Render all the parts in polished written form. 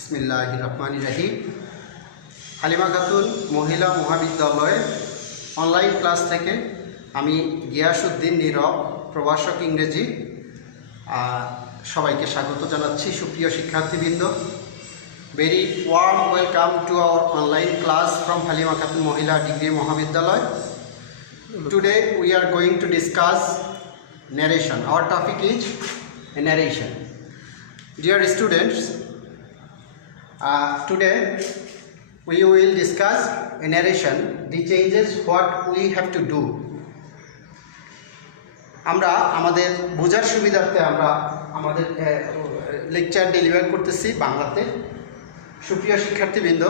বিসমিল্লাহির রহমানির রহিম। হালিমা খাতুন মহিলা মহাবিদ্যালয়ে অনলাইন ক্লাস থেকে আমি গিয়াসউদ্দিন নীরব, প্রভাষক ইংরেজি। সবাইকে স্বাগত জানাচ্ছি। সুপ্রিয় শিক্ষার্থীবৃন্দ, very warm welcome to our online class from Halima Khatun মহিলা ডিগ্রি মহাবিদ্যালয়। Today we are going to discuss narration. Our topic is narration. Dear students, today we will discuss narration, the changes what we have to do. আমরা আমাদের বোঝার সুবিধার্থে আমরা আমাদের lecture deliver করতেছি বাংলাতে। সুপ্রিয় শিক্ষার্থীবৃন্দ,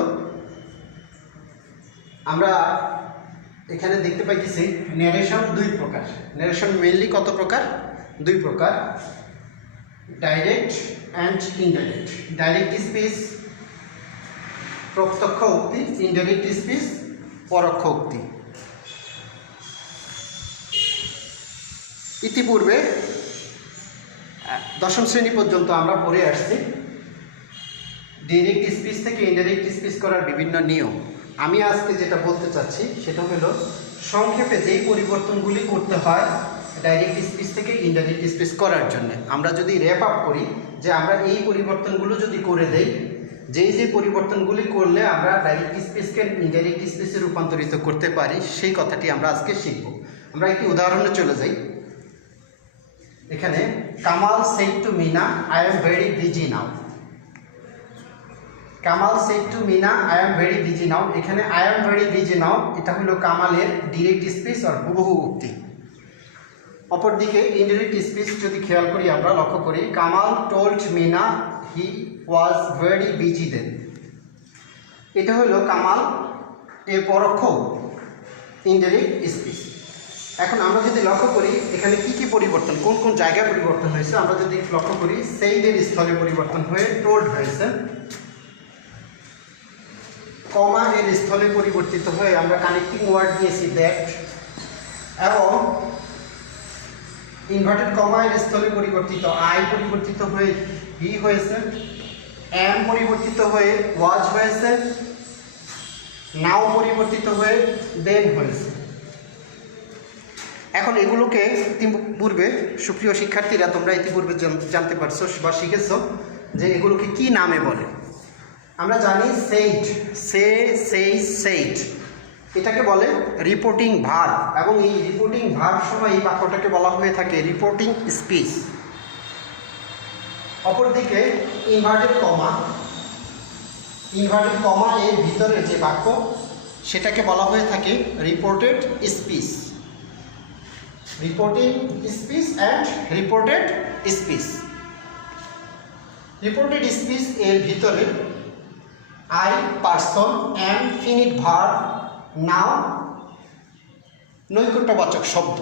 আমরা এখানে দেখতে পাইতেছি ন্যারেশন দুই প্রকার। ন্যারেশন মেইনলি কত প্রকার? দুই প্রকার, direct and indirect. Direct speech প্রত্যক্ষ উক্তি, ইনডাইরেক্ট স্পিচ পরোক্ষ উক্তি। ইতিপূর্বে দশম শ্রেণী পর্যন্ত আমরা পড়ে আসছি ডাইরেক্ট স্পিচ থেকে ইনডাইরেক্ট স্পিচ করার বিভিন্ন নিয়ম। আমি আজকে যেটা বলতে চাচ্ছি সেটা হলো সংক্ষেপে যেই পরিবর্তনগুলি করতে হয় ডাইরেক্ট স্পিচ থেকে ইনডাইরেক্ট স্পিচ করার জন্য। আমরা যদি র্যাপ আপ করি যে আমরা এই পরিবর্তনগুলো যদি করে দেই, যে পরিবর্তনগুলি করলে আমরা ডাইরেক্ট স্পিচকে ইনডাইরেক্ট স্পিচে রূপান্তরিত করতে পারি, সেই কথাটি আমরা আজকে শিখব। আমরা একটি উদাহরণে চলে যাই। এখানে Kamal said to Mina, I am very busy now. Kamal said to Mina, I am very busy now. এখানে I am very busy now এটা হলো কামালের ডিরেক্ট স্পিচ আর হুবহু উক্তি। অপরদিকে ইনডাইরেক্ট স্পিচ যদি খেয়াল করি, আমরা লক্ষ্য করি Kamal told Mina he was very busy then. এটা হলো কামাল এর পরোক্ষ ইনডাইরেক্ট স্পিচ। এখন আমরা যদি লক্ষ্য করি এখানে কি কি পরিবর্তন, কোন কোন জায়গায় পরিবর্তন হয়েছে, আমরা যদি লক্ষ্য করি সেইডের স্থলে পরিবর্তন হয়ে টোল্ড হয়েছে, কমা এর স্থলে পরিবর্তিত হয়ে আমরা কানেক্টিং ওয়ার্ড দিয়েছি দ্যাট, এবং ইনভার্টেড কমা এর স্থলে পরিবর্তিত আই পরিবর্তিত হয়ে হি হয়েছে, এম পরিবর্তিত হয়ে ওয়াজ হয়েছে, নাও পরিবর্তিত হয়ে দেন হয়েছে। এখন এগুলোকে ইতিপূর্বে সুপ্রিয় শিক্ষার্থীরা তোমরা ইতিপূর্বে জানতে পারছো বা শিখেছো যে এগুলোকে কি নামে বলে। আমরা জানি সেইড, সেইড এটাকে বলে রিপোর্টিং ভার্ব, এবং এই রিপোর্টিং ভার্ব সময় এই বাক্যটাকে বলা হয়ে থাকে রিপোর্টিং স্পিচ। অপরদিকে ইনভার্টেড কমা এর ভিতরে যে বাক্য সেটাকে বলা হয়ে থাকে reported speech. Reporting speech and reported speech. Reported speech এর ভিতরে I, person, am, finite verb, now, নৈকট্যবাচক শব্দ।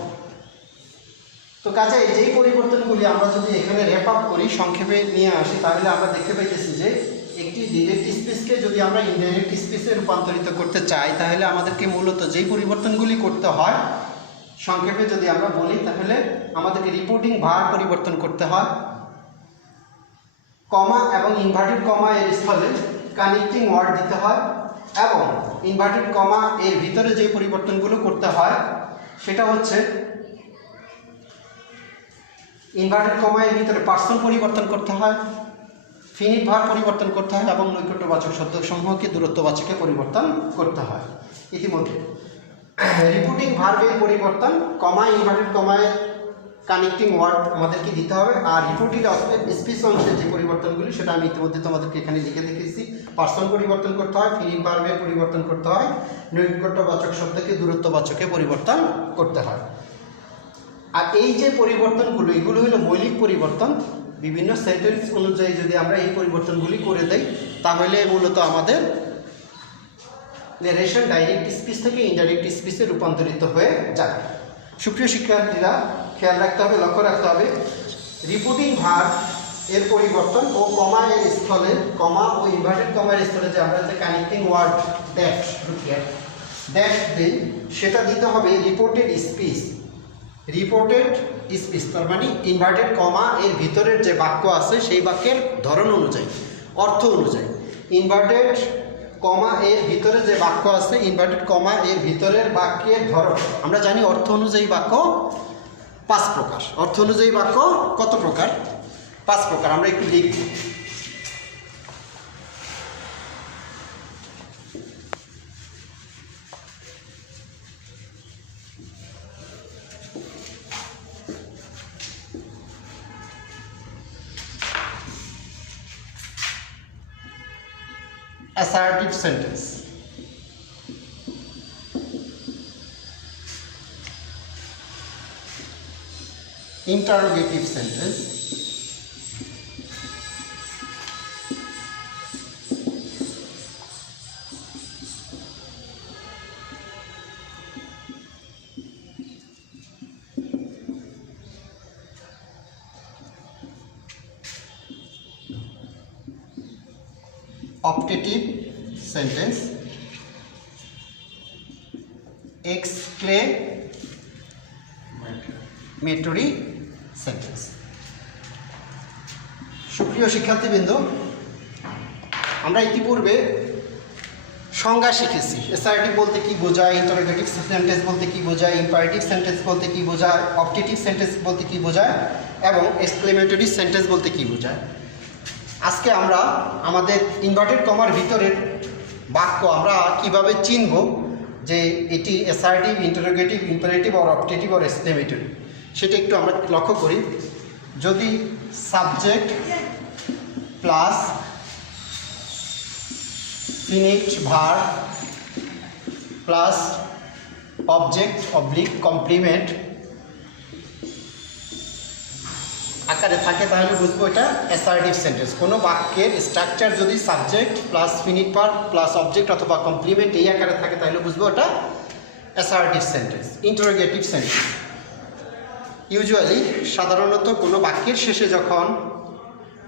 তো কাজে যেই পরিবর্তনগুলি আমরা যদি এখানে র্যাপ আপ করি, সংক্ষেপে নিয়ে আসি, তাহলে আমরা দেখতে পাইতেছি যে একটি ডিরেক্ট স্পিচকে যদি আমরা ইনডাইরেক্ট স্পিচে রূপান্তরিত করতে চাই, তাহলে আমাদেরকে মূলত যেই পরিবর্তনগুলি করতে হয় সংক্ষেপে যদি আমরা বলি, তাহলে আমাদেরকে রিপোর্টিং ভার্ব পরিবর্তন করতে হয়, কমা এবং ইনভার্টেড কমা এর স্থলে কানেক্টিং ওয়ার্ড দিতে হয়, এবং ইনভার্টেড কমা এর ভিতরে যে পরিবর্তনগুলো করতে হয় সেটা হচ্ছে ইনভার্টেড কমা এর ভিতরে পার্সন পরিবর্তন করতে হয়, ফিনিট ভার্ব পরিবর্তন করতে হয়, এবং নৈকট্যবাচক শব্দসমূহকে দূরত্ববাচকে পরিবর্তন করতে হয়। ইতিমধ্যে রিপোর্টিং ভার্বের পরিবর্তন, কমা ইনভার্টেড কমায় কানেক্টিং ওয়ার্ড আমাদেরকে দিতে হবে, আর রিপোর্টেড স্পিচ অংশের যে পরিবর্তনগুলি সেটা আমি ইতিমধ্যে তোমাদেরকে এখানে লিখে দেখেছি। পার্সন পরিবর্তন করতে হয়, ফিনিট ভার্বের পরিবর্তন করতে হয়, নৈকট্যবাচক শব্দকে দূরত্ববাচকে পরিবর্তন করতে হয়। আর এই যে পরিবর্তনগুলো, এগুলো হলো মৌলিক পরিবর্তন। বিভিন্ন সেন্টেন্স অনুযায়ী যদি আমরা এই পরিবর্তনগুলি করে দেই, তাহলে মূলত আমাদের ন্যারেশন ডাইরেক্ট স্পিচ থেকে ইনডাইরেক্ট স্পিচে রূপান্তরিত হয়ে যাবে। সুপ্রিয় শিক্ষার্থীরা, খেয়াল রাখতে হবে, লক্ষ্য রাখতে হবে রিপোর্টিং ভার্ব এর পরিবর্তন ও কমা এর স্থলে, কমা ও ইনভার্টেড কমার স্থলে যে আমরা যে কানেক্টিং ওয়ার্ড দ্যাট দিই, সেটা দিতে হবে রিপোর্টেড স্পিচ। রিপোর্টেড স্পিচ তার মানে ইনভার্টেড কমা এর ভিতরের যে বাক্য আছে সেই বাক্যের ধরন অনুযায়ী। অর্থ অনুযায়ী। ইনভার্টেড কমা এর ভিতরে যে বাক্য আছে, ইনভার্টেড কমা এর ভিতরের বাক্যের ধরন আমরা জানি অর্থ অনুযায়ী বাক্য 5 প্রকার। অর্থ অনুযায়ী বাক্য কত প্রকার? 5 প্রকার। আমরা একটু লিখব। Assertive sentence, interrogative sentence, optative sentence, exclamatory sentence। সুপ্রিয় শিক্ষার্থীবৃন্দ, আমরা ইতিপূর্বে সংজ্ঞা শিখেছি। অ্যাসার্টিভ বলতে কি বোঝায়, ইন্টারোগেটিভ সেন্টেন্স বলতে কি বোঝায়, ইম্পারেটিভ সেন্টেন্স বলতে কি বোঝায়, অপটেটিভ সেন্টেন্স বলতে কি বোঝায় এবং এক্সক্লেমেটরি সেন্টেন্স বলতে কি বোঝায়। আজকে আমরা আমাদের ইনভার্টেড কমার ভিতরের বাক্য আমরা কিভাবে চিনব যে এটি assertive, interrogative, imperative or optative or exclamatory, সেটা একটু আমরা লক্ষ্য করি। যদি subject plus finite verb plus object oblique complement আকারে থাকে তাহলে বুঝবো এটা অ্যাসার্টিভ সেন্টেন্স। কোনো বাক্যের স্ট্রাকচার যদি subject plus finite verb plus object অথবা কমপ্লিমেন্ট এই আকারে থাকে তাহলে বুঝবো এটা assertive sentence. Interrogative sentence usually সাধারণত কোনো বাক্যের শেষে যখন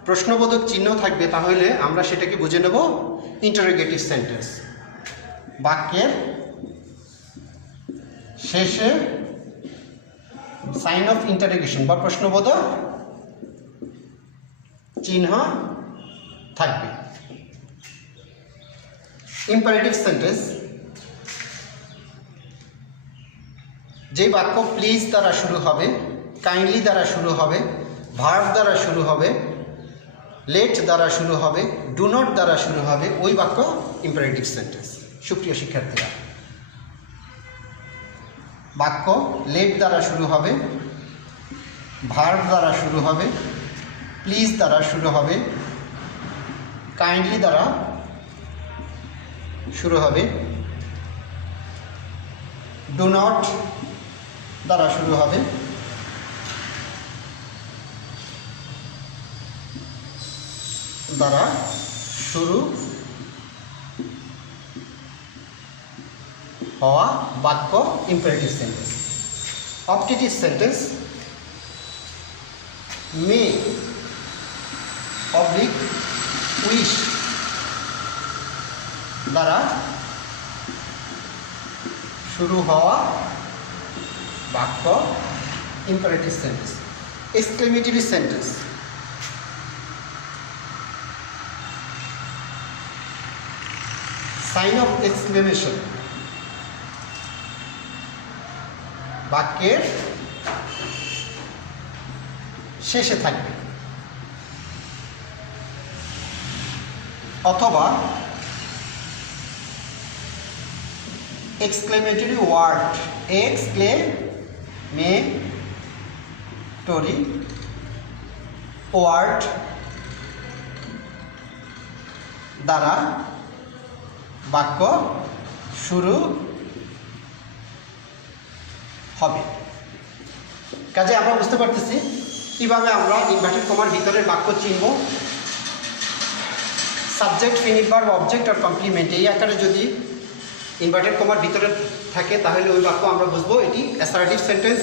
প্রশ্নবোধক চিহ্ন থাকবে তাহলে আমরা সেটাকে বুঝে নেব ইন্টারোগেটিভ সেন্টেন্স। বাক্যের শেষে সাইন অফ ইন্টারোগেশন বা প্রশ্নবোধক চিহ্ন থাকবে। ইম্পারেটিভ সেন্টেন্স যে বাক্য প্লিজ দ্বারা শুরু হবে, কাইন্ডলি দ্বারা শুরু হবে, ভার্ব দ্বারা শুরু হবে, লেট দ্বারা শুরু হবে, ডু নট দ্বারা শুরু হবে, ওই বাক্য ইম্পারেটিভ সেন্টেন্স। সুপ্রিয় শিক্ষার্থীরা, বাক্য লেট দ্বারা শুরু হবে, ভার্ব দ্বারা শুরু হবে, প্লিজ দ্বারা শুরু হবে, কাইন্ডলি দ্বারা শুরু হবে, ডু নট দ্বারা শুরু হবে, দ্বারা শুরু হওয়া বাক্য imperative sentence. Optative sentence may oblique wish দ্বারা শুরু হওয়া বাক্য imperative sentence. Exclamatory sentence sign of exclamation বাক্যের শেষে থাকবে অথবা এক্সক্লেমেটরি ওয়ার্ড, এক্সক্লেমেটরি ওয়ার্ড দ্বারা বাক্য শুরু হবে। কাজে আমরা বুঝতে পারতেছি কিভাবে আমরা ইনভার্টেড কমার ভিতরের বাক্য চিনব। সাবজেক্ট, ফিনিট ভার্ব, অবজেক্ট আর কমপ্লিমেন্ট এই আকারে যদি ইনভার্টেড কমার ভিতরে থাকে তাহলে ওই বাক্য আমরা বুঝবো এটি অ্যাসার্টিভ সেন্টেন্স।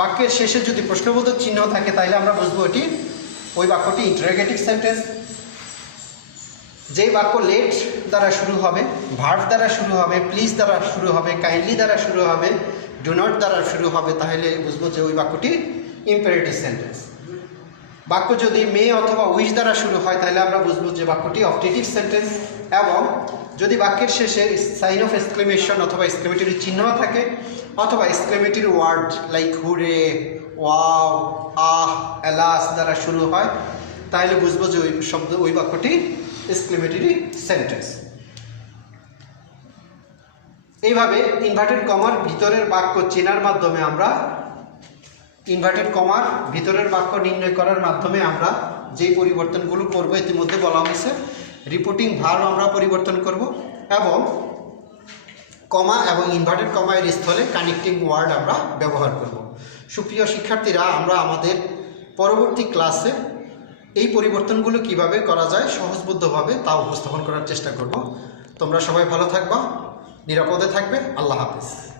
বাক্যের শেষে যদি প্রশ্নবোধক চিহ্ন থাকে তাহলে আমরা বুঝবো এটি ওই বাক্যটি ইন্টারোগেটিভ সেন্টেন্স। যেই বাক্য লেট দ্বারা শুরু হবে, ভার্ব দ্বারা শুরু হবে, প্লিজ দ্বারা শুরু হবে, কাইন্ডলি দ্বারা শুরু হবে, ডু নট দ্বারা শুরু হবে তাহলে বুঝবো যে ওই বাক্যটি ইম্পারেটিভ সেন্টেন্স। বাক্য যদি মে অথবা উইশ দ্বারা শুরু হয় তাহলে আমরা বুঝবো যে বাক্যটি অপটেটিভ সেন্টেন্স। এবং যদি বাক্যের শেষে সাইন অফ এক্সক্লেমেশন অথবা এক্সক্লেমেটরি চিহ্ন থাকে অথবা এক্সক্লেমেটরি ওয়ার্ড লাইক হুরে, ওয়াও, আহ, এলাস দ্বারা শুরু হয় তাহলে বুঝবো যে ওই বাক্যটি এক্সক্লেমেটরি সেন্টেন্স। এইভাবে ইনভার্টেড কমার ভিতরের বাক্য চেনার মাধ্যমে আমরা ইনভার্টেড কমার ভিতরের বাক্য নির্ণয় করার মাধ্যমে আমরা যেই পরিবর্তনগুলো করব ইতিমধ্যে বলা হয়েছে। রিপোর্টিং ভার্ব আমরা পরিবর্তন করব এবং কমা এবং ইনভার্টেড কমার স্থলে কানেক্টিং ওয়ার্ড আমরা ব্যবহার করব। সুপ্রিয় শিক্ষার্থীরা, আমরা আমাদের পরবর্তী ক্লাসে এই পরিবর্তনগুলো কিভাবে করা যায় সহজবোধ্যভাবে তা উপস্থাপন করার চেষ্টা করব। তোমরা সবাই ভালো থাকবা, নিরাপদে থাকবে। আল্লাহ হাফেজ।